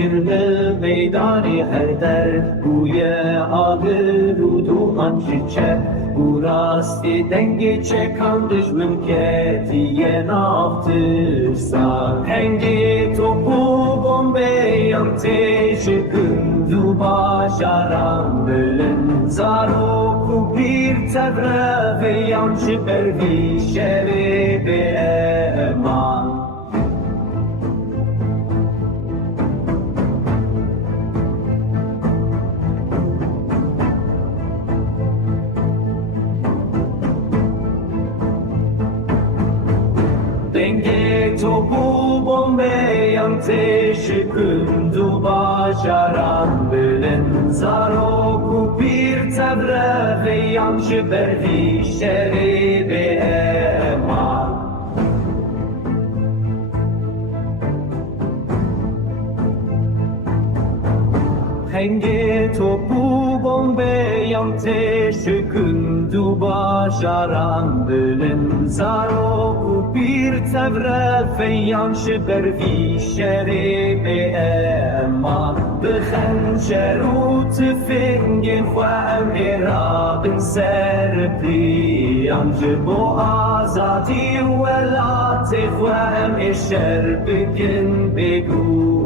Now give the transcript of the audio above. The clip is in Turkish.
girdi meydani her der Buye ağır duan çiçek Bu rasti denge çekan düşmün ketiye naftırsa Hengi topu bombeyan teşi gündü başaran bölün Zaroku bir tevre ve yancı bervişeri be eman Denge topu bombeyan teşi gündü başaran bölün Zaroku bir tevre ve yancı bervişeri be eman Henge topu bombeyan teşi gündü başaran bölün Zaroku bir tevre feyan şiber vişeri be eman Bixençer u tüfengin ve emirabın serpli Yancı bu azadi ve latif ve emişer bugün begu